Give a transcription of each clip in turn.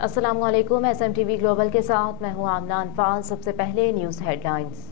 अस्सलाम वालेकुम। SMTV global के साथ मैं हूं आमना अनफाल। सबसे पहले news headlines.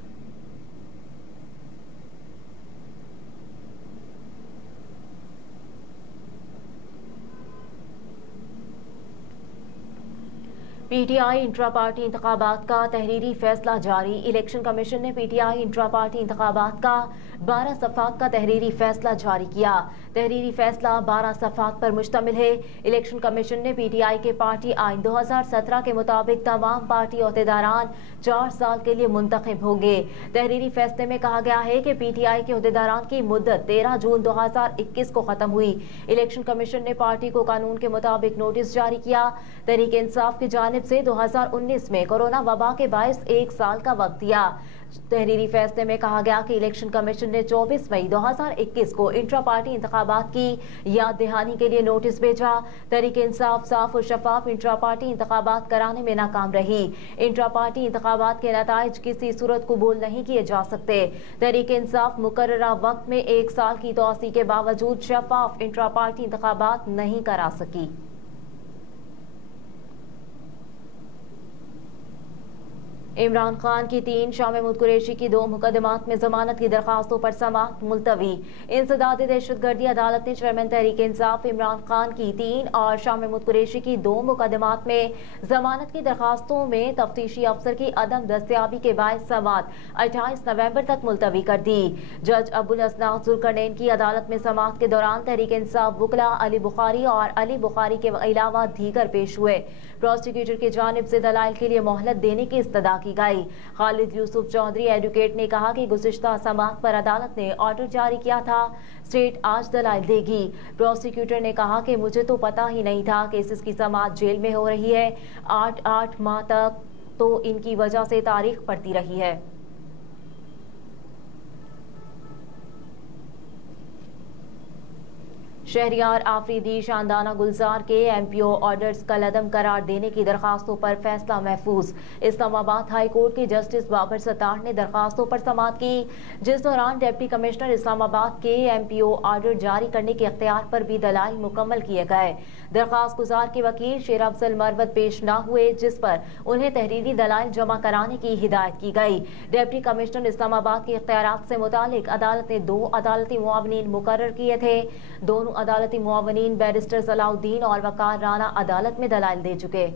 PTI intra party इंतखाबात का तहरीरी फैसला जारी। इलेक्शन कमीशन ने PTI इंट्रा पार्टी इंतखाबात का 12 सफ़ात का तहरीरी फैसला जारी किया। तहरीरी फैसला 12 सफ़ात पर मुश्तमिल है। इलेक्शन कमीशन ने PTI के पार्टी आइन 2017 के मुताबिक तमाम पार्टी अहदेदारान 4 साल के लिए मुंतखब होंगे। तहरीरी फैसले में कहा गया है कि PTI के अहदेदारान की मुद्दत 13 जून 2021 को खत्म हुई। इलेक्शन कमीशन ने पार्टी को कानून के मुताबिक नोटिस जारी किया। तहरीक इंसाफ की जानिब से 2019 में कोरोना वबा के बायस 1 साल का वक्त दिया। तहरीरी फैसले में कहा गया कि इलेक्शन कमीशन ने 24 मई 2021 को इंट्रा पार्टी इंतखाबात की याद दहानी के लिए नोटिस भेजा। तहरीक इंसाफ साफ और शफाफ इंट्रा पार्टी इंतखाबात कराने में नाकाम रही। इंट्रा पार्टी इंतखाबात के नताइज किसी सूरत कबूल नहीं किए जा सकते। तहरीक इंसाफ मुकर्ररा वक्त में 1 साल की तोसी के बावजूद शफाफ इंट्रा पार्टी इंतखाबात नहीं करा सकी। इमरान खान की 3, शाह महमूद कुरैशी की 2 मुकदमात में जमानत की दरखास्तों पर समाअत मुलतवी। इंसदाद दहशतगर्दी अदालत ने चेयरमैन तहरीक इंसाफ इमरान खान की 3 और शाह महमूद कुरैशी की 2 मुकदमात में जमानत की दरखास्तों में तफ्तीशी अफसर की अदम दस्तयाबी के बायस समाअत 28 नवंबर तक मुलतवी कर दी। जज अबुल असनाद जुल्करनैन की अदालत में समाअत के दौरान तहरीक इंसाफ वकला अली बुखारी और अली बुखारी के अलावा दीगर पेश हुए। प्रोसिक्यूटर की जानिब से दलाइल के लिए मोहलत देने की इस्तदा की गई। खालिद यूसुफ चौधरी एडवोकेट ने कहा कि गुज़िश्ता समाअत पर अदालत ने ऑर्डर जारी किया था। स्टेट आज दलाइल देगी। प्रोसिक्यूटर ने कहा कि मुझे तो पता ही नहीं था केसेस की समाअत जेल में हो रही है। 8 माह तक तो इनकी वजह से तारीख पड़ती रही है। शहरियार आफरीदी शानदाना गुलजार के MPO ऑर्डर्स कलअदम करार देने की दरखास्तों पर फैसला महफूज। इस्लामाबाद हाई कोर्ट के जस्टिस बाबर सत्तार ने दरखास्तों पर समाअत की, जिस दौरान डिप्टी कमिश्नर इस्लामाबाद के MPO ऑर्डर जारी करने के अख्तियार पर भी दलाइल मुकम्मल किए गए। दरखास्त गुजार के वकील शेर अफजल मरवत पेश न हुए, जिस पर उन्हें तहरीरी दलाइल जमा कराने की हिदायत की गई। डिप्टी कमिश्नर इस्लामाबाद के इख्तियारात से मुतालिक अदालत ने 2 अदालती मुआवनीन मुकर्रर किए थे। दोनों अदालती मुआवनीन बैरिस्टर सलाउद्दीन और वकार राना अदालत में दलाइल दे चुके।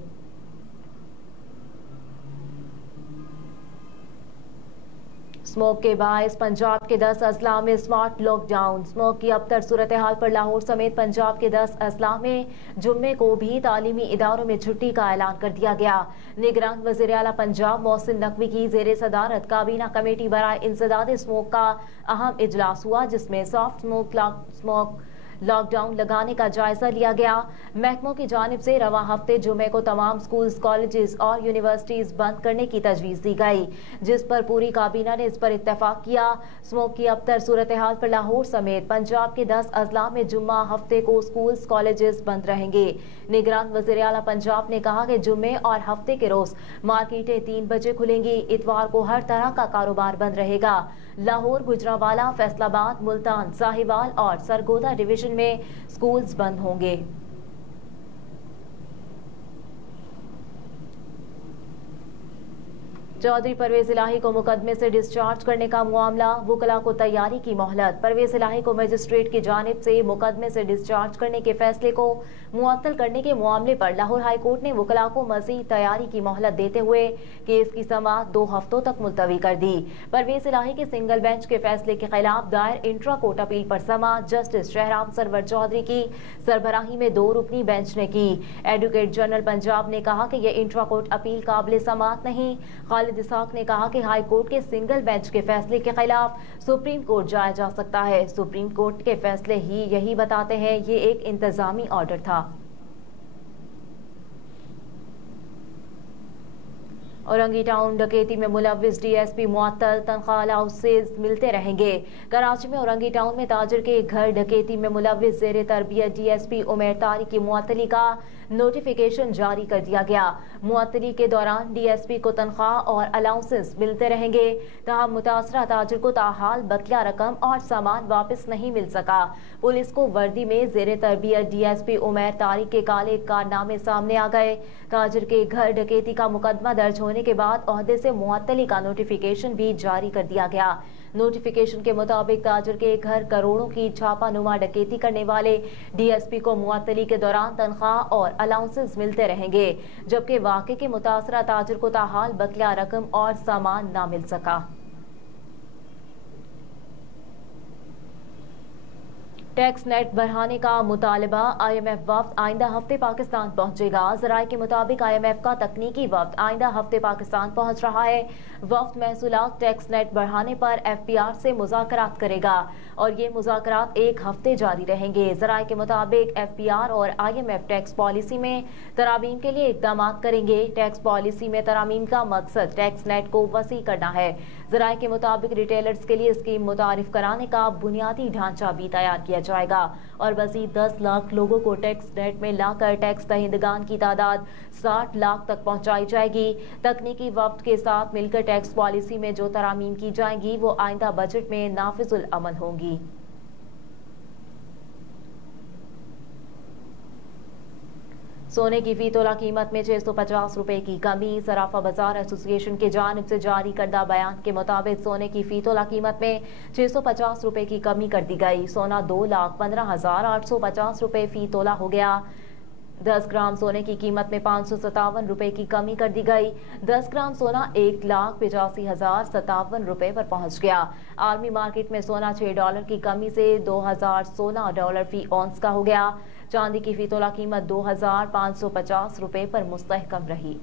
स्मोक के बायस पंजाब के 10 अजला में स्मार्ट लॉकडाउन। स्मोक की अबतर सूरत हाल पर लाहौर समेत पंजाब के 10 अजला में जुम्मे को भी तालीमी इदारों में छुट्टी का ऐलान कर दिया गया। निगरान वज़ीर आला पंजाब मोहसिन नकवी की ज़ेर सदारत काबीना कमेटी बराए इंसदाद स्मोक का अहम इजलास हुआ, जिसमें सॉफ्ट स्मोक लॉकडाउन लगाने का जायजा लिया गया। महकमों की जानिब से रवा हफ्ते जुमे को तमाम स्कूल्स, कॉलेजेस और यूनिवर्सिटीज बंद करने की तजवीज़ दी गई, जिस पर पूरी काबीना ने इस पर इत्तेफाक किया। स्मोक की अबतर सूरत हाल पर लाहौर समेत पंजाब के 10 अजला में जुम्मा हफ्ते को स्कूल्स, कॉलेजेस बंद रहेंगे। निगरान वज़ीर आला पंजाब ने कहा कि जुम्मे और हफ्ते के रोज मार्केटें 3 बजे खुलेंगी। इतवार को हर तरह का कारोबार बंद रहेगा। लाहौर, गुजरांवाला, फैसलाबाद, मुल्तान, साहिवाल और सरगोदा डिवीजन में स्कूल्स बंद होंगे। चौधरी परवेज इलाही को मुकदमे से डिस्चार्ज करने का मामला, वकला को तैयारी की मोहलत। परवेज इलाही को मजिस्ट्रेट की जानिब से मुकदमे से डिस्चार्ज करने के फैसले को मुअत्तल करने के मामले पर लाहौर हाई कोर्ट ने वकला को मजीद तैयारी की मोहलत देते हुए केस की समाअत 2 हफ्तों तक मुलतवी कर दी। परवेज इलाही के सिंगल बेंच के फैसले के खिलाफ दायर इंट्रा कोर्ट अपील पर समाअत जस्टिस शहराम सरवर चौधरी की सरबराही में 2 रुकनी बेंच ने की। एडवोकेट जनरल पंजाब ने कहा कि यह इंट्रा कोर्ट अपील काबिल समाअत नहीं। खालिद इसाक ने कहा कि हाई कोर्ट के सिंगल बेंच के फैसले के खिलाफ सुप्रीम कोर्ट जाया जा सकता है। सुप्रीम कोर्ट के फैसले ही यही बताते हैं ये एक इंतजामी ऑर्डर था। औरंगी टाउन डकैती में मुलव्विस DSP मुअत्तल, तनख्वाह अलाउंसेस मिलते रहेंगे। कराची में औरंगी टाउन में ताजिर के घर डकैती में मुलव्विस ज़ेरे तरबियत DSP उमर तारिक की मुअत्तली का नोटिफिकेशन जारी कर दिया गया। मुअत्तली के दौरान DSP को तनख्वाह और अलाउंसेस मिलते रहेंगे। तहाँ मुतासरा ताजिर को ताहाल बकिया रकम और सामान वापस नहीं मिल सका। पुलिस को वर्दी में जेर तरबियत DSP उमैर तारिक के काले कारनामे सामने आ गए। ताजिर के घर डकैती का मुकदमा दर्ज होने के बाद ओहदे से मुअत्तली का नोटिफिकेशन भी जारी कर दिया गया। नोटिफिकेशन के मुताबिक ताजिर के घर करोड़ों की छापानुमा डकैती करने वाले DSP को मुअत्तली के दौरान तनख्वाह और अलाउंसेस मिलते रहेंगे, जबकि वाक़े के मुतासरा ताजिर को ताहाल बकिया रकम और सामान ना मिल सका। टैक्स नेट बढ़ाने का मुतालबा। IMF वफ्द आइंदा हफ्ते पाकिस्तान पहुंचेगा। ज़राए के मुताबिक IMF का तकनीकी वफ्द आइंदा हफ्ते पाकिस्तान पहुंच रहा है। वफ्द महसूलात टैक्स नेट बढ़ाने पर FPR से मुज़ाकरात करेगा और ये मुज़ाकरात एक हफ्ते जारी रहेंगे। ज़राए के मुताबिक FPR और IMF टैक्स पॉलिसी में तरामीम के लिए इक़दाम करेंगे। टैक्स पॉलिसी में तरामीम का मकसद टैक्स नेट को वसी करना है। ज़राए के मुताबिक रिटेलर्स के लिए स्कीम मुतारिफ कराने का बुनियादी ढांचा भी तैयार किया जाएगा और मज़ीद 10 लाख लोगों को टैक्स नेट में लाकर टैक्स दहिंदगान की तादाद 60 लाख तक पहुंचाई जाएगी। तकनीकी वफ्द के साथ मिलकर टैक्स पॉलिसी में जो तरामीम की जाएंगी वो आइंदा बजट में नाफिजुल अमल होंगी। सोने की फी तोला कीमत में 650 रुपए की कमी। सराफा बाजार एसोसिएशन की जानिब से जारी करदा बयान के मुताबिक सोने की फी तोला कीमत में 650 रुपए की कमी कर दी गई। सोना 2,15,850 रुपए फी तोला हो गया। 10 ग्राम सोने की कीमत में 557 रुपए की कमी कर दी गई। 10 ग्राम सोना 1,85,057 रुपए पर पहुंच गया। आलमी मार्केट में सोना $6 की कमी से $2,016 फी औंस का हो गया। चांदी की फी तोला कीमत 2,550 रुपए पर मुस्तहकम रही।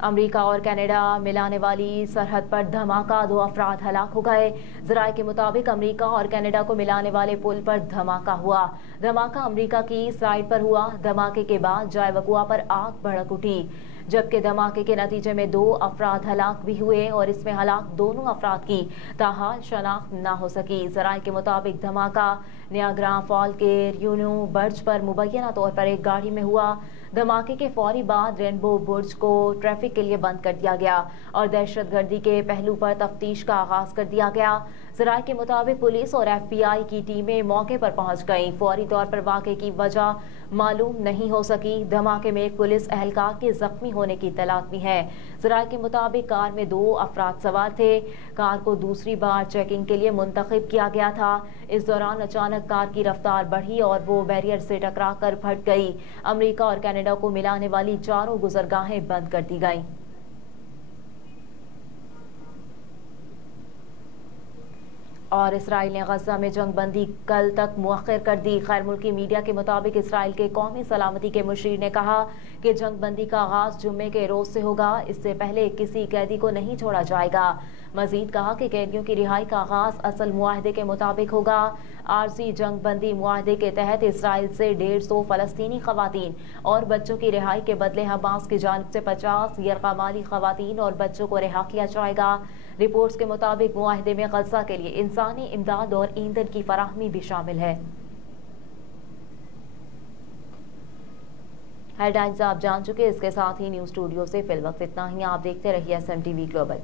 अमेरिका और कनाडा मिलाने वाली सरहद पर धमाका, 2 अफराद हलाक हो गए। ज़राए के मुताबिक अमेरिका और कनाडा को मिलाने वाले पुल पर धमाका हुआ। धमाका अमेरिका की साइड पर हुआ। धमाके के बाद जाए वकुआ पर आग भड़क उठी, जबकि धमाके के नतीजे में 2 अफराद हलाक भी हुए और इसमें हलाक दोनों अफराद की ताहाल शनाख्त न हो सकी। ज़राए के मुताबिक धमाका नियाग्रा फॉल के रियूनो बुर्ज पर मुबैना तौर पर एक गाड़ी में हुआ। धमाके के फौरी बाद रेनबो बुर्ज को ट्रैफिक के लिए बंद कर दिया गया और दहशतगर्दी के पहलू पर तफ्तीश का आगाज कर दिया गया। ज़राए के मुताबिक पुलिस और FBI की टीमें मौके पर पहुंच गईं। फौरी तौर पर वाक़े की वजह मालूम नहीं हो सकी। धमाके में एक पुलिस अहलकार के जख्मी होने की इत्तलात भी है। ज़राए के मुताबिक कार में 2 अफराद सवार थे। कार को दूसरी बार चेकिंग के लिए मुंतखब किया गया था। इस दौरान अचानक कार की रफ्तार बढ़ी और वो बैरियर से टकरा कर फट गई। अमेरिका और कनाडा को मिलाने वाली 4 गुजरगाहें बंद कर दी गईं। और इसराइल ने गजा में जंगबंदी कल तक मुअख्खर कर दी। गैर मुल्की मीडिया के मुताबिक इसराइल के कौमी सलामती के मुशीर ने कहा कि जंगबंदी का आगाज जुम्मे के रोज से होगा। इससे पहले किसी कैदी को नहीं छोड़ा जाएगा। मजीद कहा कि कैदियों की रिहाई का आगाज असल मुआहदे के मुताबिक होगा। आरजी जंगबंदी मुआहदे के तहत इसराइल से 150 फलस्तीनी खवातीन और बच्चों की रिहाई के बदले हमास की जानिब से 50 यरगमाली खवातीन और बच्चों को रिहा किया जाएगा। रिपोर्ट्स के मुताबिक मुआहदे में गजा के लिए इंसानी इमदाद और ईंधन की फराहमी भी शामिल है। हेडलाइंस आप जान चुके। इसके साथ ही न्यूज स्टूडियो से फिल वक्त इतना ही। आप देखते रहिए SMTV ग्लोबल।